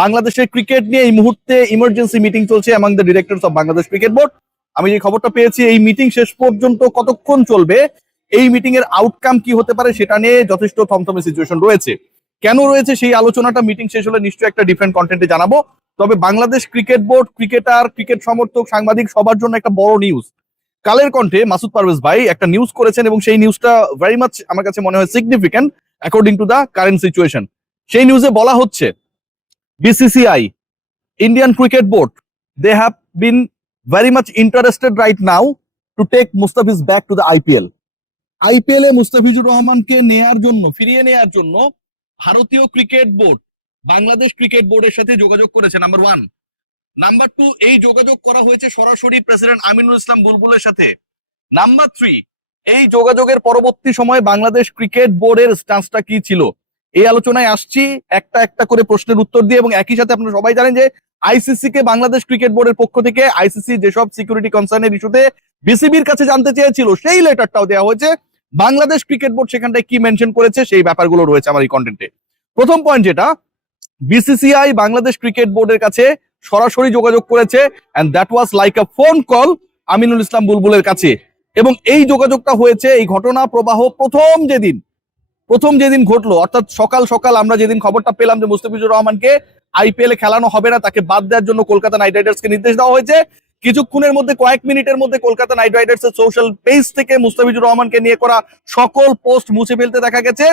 বাংলাদেশের ক্রিকেট নিয়ে এই মুহূর্তে ইমার্জেন্সি মিটিং চলছে among the directors of Bangladesh cricket board আমি যে খবরটা পেয়েছি এই মিটিং শেষ পর্যন্ত কতক্ষণ চলবে এই মিটিং এর আউটকাম কি হতে পারে সেটা নিয়ে যথেষ্ট থমথমে সিচুয়েশন রয়েছে কেন রয়েছে সেই আলোচনাটা মিটিং শেষ হলে নিশ্চয়ই একটা ডিফারেন্ট কন্টেন্টে জানাবো তবে Bangladesh cricket board cricketer cricket সমর্থক সাংবাদিক সবার জন্য একটা বড় নিউজ কালের কণ্ঠে মাসুদ পারভেজ ভাই একটা নিউজ করেছেন এবং সেই নিউজটা ভেরি মাছ আমার কাছে মনে হয় significant according to the current situation সেই নিউজে বলা হচ্ছে BCCI, Indian Cricket Board, they have been very much interested right now to take Mustafiz back to the IPL. IPL এ মুস্তাফিজুর রহমানকে নেয়ার জন্য ফিরিয়ে নেয়ার জন্য ভারতীয় ক্রিকেট বোর্ড বাংলাদেশ ক্রিকেট বোর্ডের সাথে যোগাযোগ করেছে নাম্বার ওয়ান নাম্বার টু এই যোগাযোগ করা হয়েছে সরাসরি প্রেসিডেন্ট আমিনুল ইসলাম বুলবুলের সাথে নাম্বার থ্রি এই যোগাযোগের পরবর্তী সময়ে বাংলাদেশ ক্রিকেট বোর্ডের স্টান্সটা কি ছিল এই আলোচনায় আসছি একটা একটা করে প্রশ্নের উত্তর দিয়ে এবং একই সাথে আপনারা সবাই জানেন যে আইসিসি কে বাংলাদেশ ক্রিকেট বোর্ডের পক্ষ থেকে আইসিসি যেসব সিকিউরিটি কনসার্নের ইস্যুতে বিসিবির কাছে জানতে চেয়েছিল সেই লেটারটাও দেওয়া হয়েছে বাংলাদেশ ক্রিকেট বোর্ড সেখানটায় কি মেনশন করেছে সেই ব্যাপারগুলো রয়েছে আমার এই কন্টেন্টে প্রথম পয়েন্ট যেটা বিসিসিআই বাংলাদেশ ক্রিকেট বোর্ডের কাছে সরাসরি যোগাযোগ করেছে and that was like a phone call Aminul Islam বুলবুলের কাছে এবং এই যোগাযোগটা হয়েছে এই ঘটনা প্রবাহ প্রথম যেদিন প্রথম যেদিন ঘটলো অর্থাৎ সকাল সকাল আমরা যেদিন খবরটা পেলাম যে মুস্তাফিজুর রহমানকে আইপিএল এ খেলানো হবে না তাকে বাদ দেওয়ার জন্য কলকাতা নাইট রাইডার্সকে নির্দেশ দেওয়া হয়েছে কিছুক্ষণের মধ্যে কয়েক মিনিটের মধ্যে কলকাতা নাইট রাইডার্স এর সোশ্যাল পেজ থেকে মুস্তাফিজুর রহমানকে নিয়ে করা সকল পোস্ট মুছে ফেলতে দেখা গেছে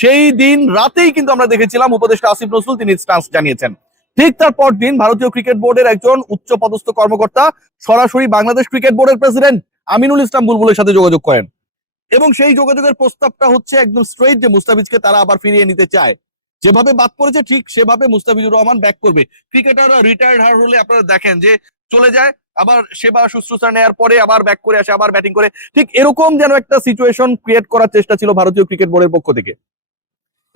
সেই দিন রাতেই কিন্তু আমরা দেখেছিলাম উপদেষ্টা আসিফ নজরুল তিনি স্টান্স জানিয়েছেন ঠিক তার পর দিন ভারতীয় ক্রিকেট বোর্ডের একজন উচ্চ পদস্থ কর্মকর্তা সরাসরি বাংলাদেশ ক্রিকেট বোর্ডের প্রেসিডেন্ট আমিনুল ইসলাম বুলবুলের সাথে যোগাযোগ করেন এবং সেই যোগাযোগের প্রস্তাবটা হচ্ছে একদম স্ট্রেইট যে মুস্তাফিজকে তারা আবার ফিরিয়ে নিতে চায় যেভাবে বাদ পড়েছে ঠিক সেভাবে মুস্তাফিজুর রহমান ব্যাক করবে ক্রিকেটাররা রিটায়ার্ড হার হলে আপনারা দেখেন যে চলে যায় আবার সেবা শুশ্রূষা নেওয়ার পরে আবার ব্যাক করে আসে আবার ব্যাটিং করে ঠিক এরকম যেন একটা সিচুয়েশন ক্রিয়েট করার চেষ্টা ছিল ভারতীয় ক্রিকেট বোর্ডের পক্ষ থেকে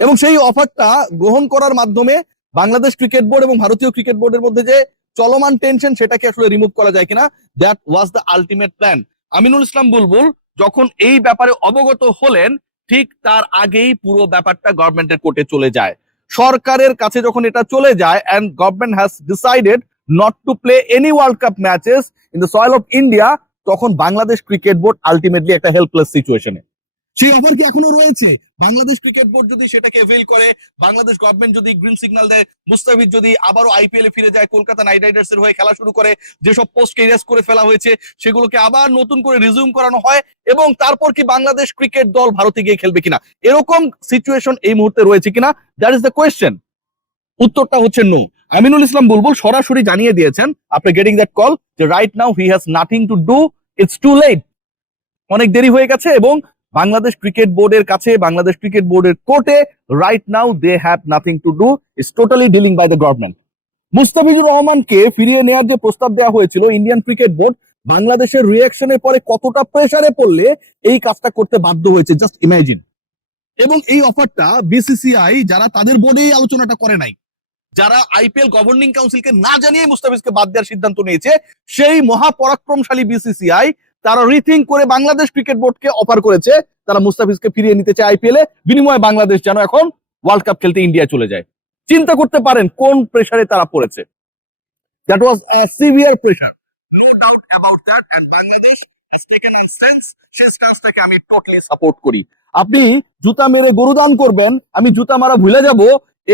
এবং সেই অফারটা গ্রহণ করার মাধ্যমে বাংলাদেশ ক্রিকেট বোর্ড এবং ভারতীয় ক্রিকেট বোর্ডের মধ্যে যে চলমান টেনশন সেটাকে আসলে রিমুভ করা যায় কিনা that was the ultimate plan Aminul Islam Bulbul যখন এই ব্যাপারে অবগত হলেন ঠিক তার আগেই পুরো ব্যাপারটা গভর্নমেন্টের কোর্টে চলে যায় সরকারের কাছে যখন এটা চলে যায় and government has decided not to play any world cup matches in the soil of India তখন বাংলাদেশ ক্রিকেট বোর্ড আলটিমেটলি একটা হেল্পলেস সিচুয়েশনে সেই ওভার কি এখনো রয়েছে বাংলাদেশ ক্রিকেট বোর্ড যদি সেটাকে ফেল করে বাংলাদেশ গভর্নমেন্ট যদি গ্রিন সিগন্যাল দেয় মুস্তাফিজ যদি আবারও আইপিএল এ ফিরে যায় কলকাতা নাইট রাইডার্স এর হয়ে খেলা শুরু করে যেসব পোস্টকে ইরেজ করে ফেলা হয়েছে সেগুলোকে আবার নতুন করে রিজিউম করানো হয় এবং তারপর কি বাংলাদেশ ক্রিকেট দল ভারতে গিয়ে খেলবে কিনা এরকম সিচুয়েশন এই মুহূর্তে রয়েছে কিনা দ্যাট ইজ দ্য কোয়েশ্চেন উত্তরটা হচ্ছে নো আমিনুল ইসলাম বুলবুল সরাসরি জানিয়ে দিয়েছেন আপনি গেটিং দ্যাট কল যে right now he has nothing to do it's too late অনেক দেরি হয়ে গেছে এবং বাংলাদেশ ক্রিকেট বোর্ডের কাছে বাংলাদেশ ক্রিকেট বোর্ডের কোর্টে right now they have nothing to do is totally dealing by the government Mustafizur রহমানকে ফিরিয়ে নেওয়ার যে প্রস্তাব দেওয়া হয়েছিল ইন্ডিয়ান ক্রিকেট বোর্ড বাংলাদেশের রিয়াকশনের পরে কতটা প্রেশারে পড়লে এই কাজটা করতে বাধ্য হয়েছে জাস্ট ইমাজিন এবং এই অফারটা বিসিসিআই যারা তাদের বোর্ডেই আলোচনাটা করে নাই যারা আইপিএল গভর্নিং কাউন্সিলকে না জানিয়ে মুস্তাফিজকে বাদ দেওয়ার সিদ্ধান্ত নিয়েছে সেই মহাপরাক্রমশালী বিসিসিআই তারা রিথিং করে বাংলাদেশ ক্রিকেট বোর্ডকে অফার করেছে তারা মুস্তাফিজকে ফিরিয়ে নিতে চায় আইপিএলে বিনিময়ে বাংলাদেশ যেন এখন ওয়ার্ল্ড কাপ খেলতে ইন্ডিয়া চলে যায় চিন্তা করতে পারেন কোন প্রেশারে তারা পড়েছে that was severe pressure no doubt about that and Bangladesh আমি টোটালি সাপোর্ট করি আপনি জুতা মেরে গরুদান করবেন আমি জুতা মারা ভুলে যাব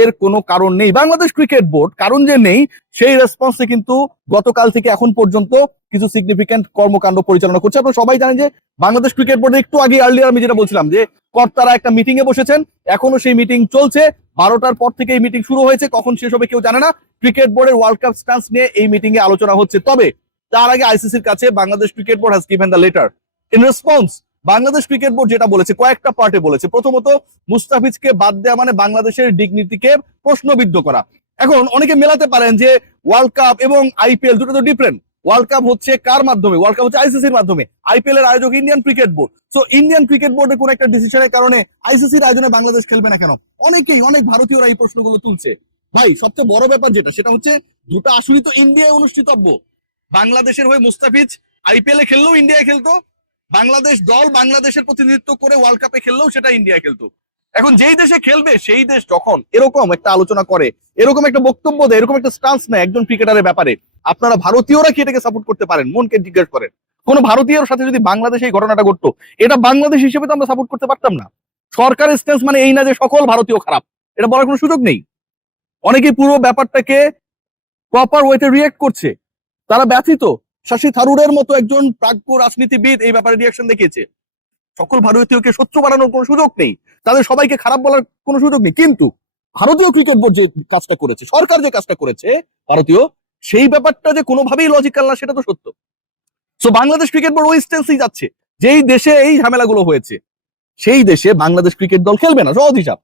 এর কোনো কারণ নেই বাংলাদেশ ক্রিকেট বোর্ড কারণ যে নেই সেই রেসপন্সে কিন্তু গতকাল থেকে এখন পর্যন্ত কিছু সিগনিফিক্যান্ট কর্মকাণ্ড পরিচালনা করছে আপনারা সবাই জানেন যে বাংলাদেশ ক্রিকেট বোর্ডে একটু আগে আর্লিয়ার আমি যেটা বলছিলাম যে কর্তারা একটা মিটিং এ বসেছেন এখনো সেই মিটিং চলছে বারোটার পর থেকে এই মিটিং শুরু হয়েছে কখন শেষ হবে কেউ জানে না ক্রিকেট বোর্ডের ওয়ার্ল্ড কাপ স্টান্স নিয়ে এই মিটিং এ আলোচনা হচ্ছে তবে তার আগে আইসিসির কাছে Bangladesh cricket board has given the letter in response Bangladesh cricket board যেটা বলেছে কয়েকটা পার্টে বলেছে প্রথমত মুস্তাফিজকে বাদ দেওয়া মানে বাংলাদেশের ডিগনিটিকে প্রশ্নবিদ্ধ করা এখন অনেকে মেলাতে পারেন যে ওয়ার্ল্ড কাপ এবং আইপিএল দুটো তো ডিফারেন্ট ওয়ার্ল্ড কাপ হচ্ছে কার মাধ্যমে ওয়ার্ল্ড কাপ হচ্ছে আইসিসির মাধ্যমে আইপিএল এর আয়োজক Indian cricket board so Indian cricket বোর্ডে কোন একটা ডিসিশনের কারণে আইসিসির আয়োজনে বাংলাদেশ খেলবে না কেন অনেকেই অনেক ভারতীয়রা এই প্রশ্নগুলো তুলছে ভাই সবচেয়ে বড় ব্যাপার যেটা সেটা হচ্ছে দুটো আসলে তো ইন্ডিয়ায় অনুষ্ঠিতব্য বাংলাদেশের হয়ে মুস্তাফিজ আইপিএল এ খেললেও ইন্ডিয়ায় খেলতো বাংলাদেশ দল বাংলাদেশের প্রতিনিধিত্ব করে ওয়ার্ল্ড কাপে খেললেও সেটা ইন্ডিয়া খেলতো এখন যেই দেশে খেলবে সেই দেশ যখন এরকম একটা আলোচনা করে এরকম একটা বক্তব্য দেয় এরকম একটা স্টান্স নেয় একজন ক্রিকেটারের ব্যাপারে আপনারা ভারতীয়রা কি এটাকে সাপোর্ট করতে পারেন মনকে জিজ্ঞেস করেন কোন ভারতীয়র সাথে যদি বাংলাদেশে এই ঘটনাটা ঘটতো এটা বাংলাদেশ হিসেবে তো আমরা সাপোর্ট করতে পারতাম না সরকারের স্ট্যান্স মানে এই না যে সকল ভারতীয় খারাপ এটা বলার কোনো সুযোগ নেই অনেকে পুরো ব্যাপারটাকে প্রপার ওয়েতে রিয়েক্ট করছে তারা ব্যথিত শশী থারুরের মতো একজন প্রাজ্ঞ রাজনীতিবিদ এই ব্যাপারে রিয়াকশন দেখিয়েছে সকল ভারতীয়কে শত্রু বাড়ানোর কোনো সুযোগ নেই তাদের সবাইকে খারাপ বলার কোনো সুযোগ নেই কিন্তু ভারতীয় কৃতজ্ঞ যে কাজটা করেছে সরকার যে কাজটা করেছে ভারতীয় সেই ব্যাপারটা যে কোনোভাবেই লজিক্যাল না সেটা তো সত্য সো বাংলাদেশ ক্রিকেট বোর্ড ওই স্টেন্সেই যাচ্ছে যেই দেশে এই ঝামেলাগুলো হয়েছে সেই দেশে বাংলাদেশ ক্রিকেট দল খেলবে না সহজ হিসাব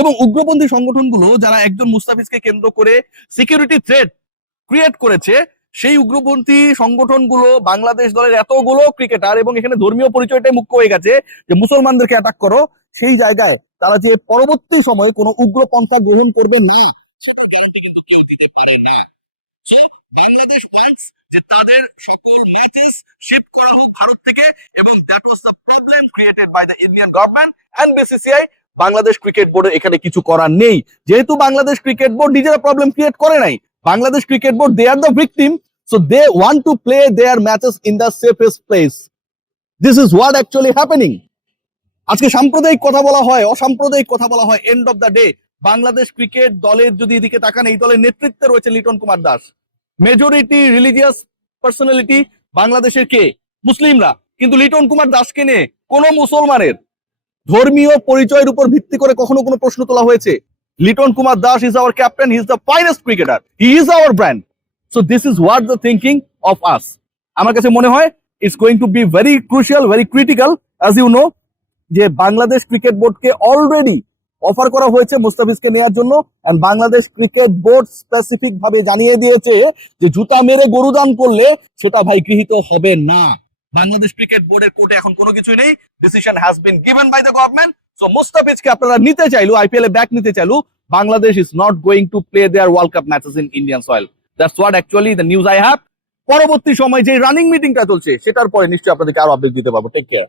এবং উগ্রপন্থী সংগঠনগুলো যারা একজন মুস্তাফিজকে কেন্দ্র করে সিকিউরিটি থ্রেট ক্রিয়েট করেছে সেই উগ্রপন্থী সংগঠনগুলো বাংলাদেশ দলের এতগুলো ক্রিকেটার এবং এখানে ধর্মীয় পরিচয়টাই মুখ্য হয়ে গেছে যে মুসলমানদেরকে অ্যাটাক করো সেই জায়গায় তারা যে পরবর্তী সময়ে কোনো উগ্রপন্থা গ্রহণ করবে না বাংলাদেশ ওয়ান্টস যে তাদের সকল ম্যাচেস শিফট করা হোক ভারত থেকে এবং that was the problem created by the Indian government and BCCI Bangladesh cricket বোর্ডে এখানে কিছু করার নেই যেহেতু বাংলাদেশ ক্রিকেট বোর্ড নিজেরা প্রবলেম ক্রিয়েট করে নাই Bangladesh cricket board they are the victim So they want to play their matches in the safest place. This is what actually happening. আজকে সাম্প্রদায়িক কথা বলা হয় অসাম্প্রদায়িক কথা বলা হয় end of the day Bangladesh cricket দলের যদি এদিকে তাকান এই দলের নেতৃত্বে রয়েছে Liton Kumar Das majority religious personality বাংলাদেশের কে মুসলিমরা কিন্তু লিটন কুমার দাসকে নিয়ে কোন মুসলমানের ধর্মীয় পরিচয়ের উপর ভিত্তি করে কখনো কোনো প্রশ্ন তোলা হয়েছে Liton Kumar Das is our captain he is the finest cricketer he is our brand so this is what the thinking of us আমার কাছে মনে হয় it's going to be very crucial very critical as you know যে Bangladesh cricket বোর্ডকে already offer করা হয়েছে মুস্তাফিজকে নেওয়ার জন্য and Bangladesh cricket board specific ভাবে জানিয়ে দিয়েছে যে জুতা মেরে গরু দান করলে সেটা ভাই গৃহীত হবে না বাংলাদেশ ক্রিকেট বোর্ডের কোর্টে এখন কোনো কিছুই নেই decision has been given by the government so মুস্তাফিজকে আপনারা নিতে চাইলো আইপিএল এ ব্যাক নিতে চাইলো Bangladesh is not going to play their world cup matches in Indian soil news I have পরবর্তী সময় যে রানিং মিটিংটা চলছে সেটার পরে নিশ্চয়ই আপনাদেরকে আরো আপডেট দিতে পারবো টেক কেয়ার